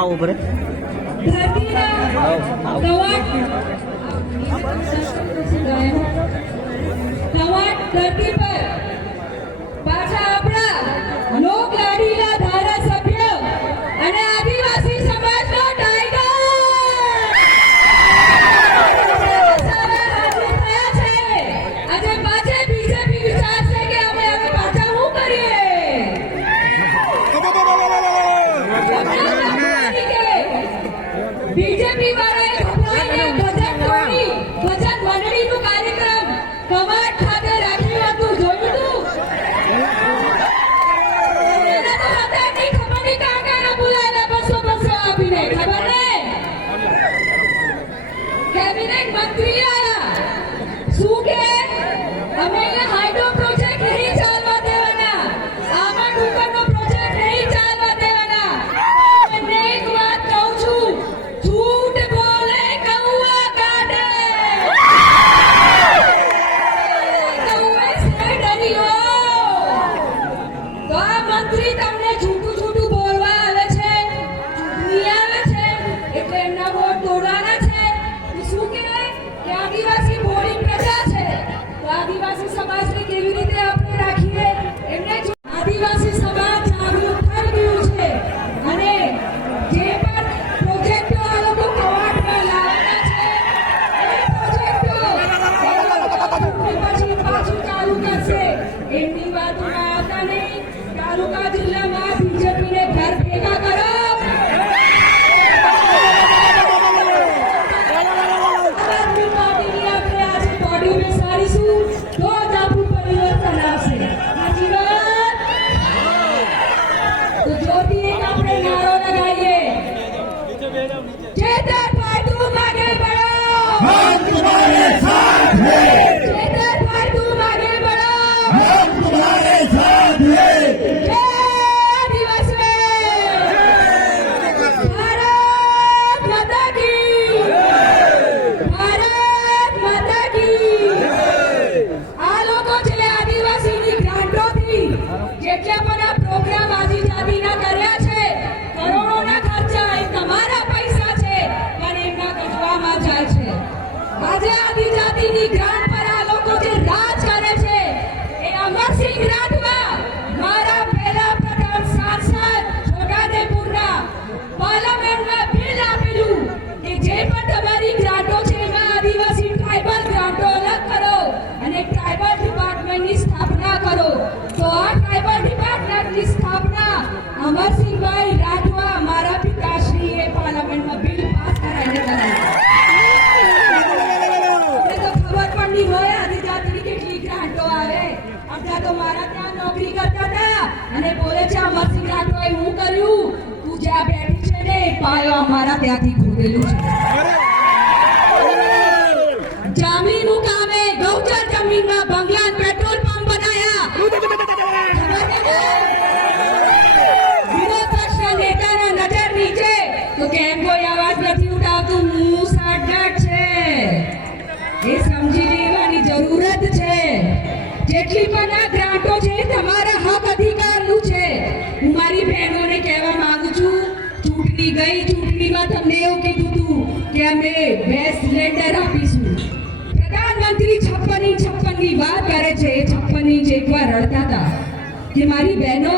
આવો બરે ધરતી પર પાછા આપણા લોક લાડીલા ધારાસભ્ય અને આદિવાસી સમાજનો ટાઈગર આજે પાછે બીજેપી વિચારશે કે અમે પાછા શું કરીએ બીજેપી વાળાએ ભગવાનને ભજન મંડળીનું કાર્યક્રમ કવાડ ખાતે રાખ્યું હતું જોયું હતું એના તો હતા નહીં ખબર નહીં કાકાના બોલાયેલા 200 આપીને ખબર ને કેબિનેટ મંત્રી આયા શું કે અમે હાઇડ્રો પ્રોજેક્ટ નહીં ચાલવા દેવાના આમાં ડુંગરનો પ્રોજેક્ટ નહીં ચાલવા દેવાના અને એક વાત કહું છું झूठ बोले कौआ काटे कौए से डरियो तो આ મંત્રી તમને જૂઠું બોલવા આવે છે ચૂંટણી આવે છે એટલે એમના વોટ તોડવાના છે શું કહેવાય કે આદિવાસી ભોળી પ્રજા છે તો આદિવાસી સમાજને કેવી રીતે આપણે રાખીએ એમને આદિવાસી સમાજ જાગૃત થઈ ગયું છે અને જે પણ પ્રોજેક્ટો આ લોકો કવાટમાં લાવવાના છે એ પ્રોજેક્ટો પછી પાછું ચાલુ કરશે એમની વાતોમાં આવતા નહીં તાલુકા જિલ્લામાં બીજેપીને ઘર ભેગા કરો આદમી પાર્ટીની આપણે આજે બોડી બેસાડીશું તો જ આપણું પરિવર્તન આવશે સાચી વાત તો જોરથી એક આપણે નારો લગાવીએ चेतरभाई तुम आगे बढ़ो हम तुम्हारे साथ हैं चेतरभाई तुम आगे बढ़ो हम तुम्हारे साथ हैं जय आदिवासी भारत माता की આ લોકો છે આદિવાસીની ગ્રાન્ટોથી જેટલા પણ આ પ્રોગ્રામ આદિજાતિના કર્યા છે કરોડોના ખર્ચા એ તમારા પૈસા છે પણ એમના કચવામાં જાય છે આજે આદિજાતિની ગ્રાન્ટ પર આ લોકો જે રાજ કરે છે એ અમરસિંહ રાઠવા મારા પહેલા પ્રધાન સાંસદ છોટાઉદેપુરના પાર્લામેન્ટમાં બિલ આપેલું કે જે પણ તમારી ગ્રાન્ટો છે એમાં આદિવાસી ટ્રાઇબલ ગ્રાન્ટો અલગ કરો અને ટ્રાઇબલ ડિપાર્ટમેન્ટની સ્થાપના કરો તો આ ટ્રાઇબલ ડિપાર્ટમેન્ટની સ્થાપના અમરસિંહભાઈ રાઠવા મારા પિતાશ્રીએ પાર્લામેન્ટમાં બિલ પાસ કરાવીને કરી આપણે તો ખબર પણ નહીં હોય આદિજાતિની કેટલી ગ્રાન્ટો આવે અડધા તો મારા ત્યાં નોકરી કરતા હતા અને બોલે છે અમરસિંહ રાઠવાએ હું કર્યું તું જ્યાં બેઠી છે ને એ પાયો અમારા ત્યાંથી ખોદેલું છે જામીન મુકામે ગૌચર જમીનમાં બંગલા અને પેટ્રોલ પંપ બનાયા વિરોધ પક્ષના નેતાના નજર નીચે તો કેમ કોઈ અવાજ નથી ઉઠાવતું મું સાટગાટ છે એ સમજી લેવાની જરૂરત છે જેટલી પણ આ ગ્રાન્ટો છે એ તમારા હક અધિકારનું છે હું મારી બહેનોને કહેવા માંગુ છું ચૂંટણીમાં તમને એવું કીધું હતું કે અમે ગેસ સિલિન્ડર આપીશું પ્રધાનમંત્રી 56 ની વાત કરે છે એ 56 એકવાર રડતા હતા કે મારી બહેનો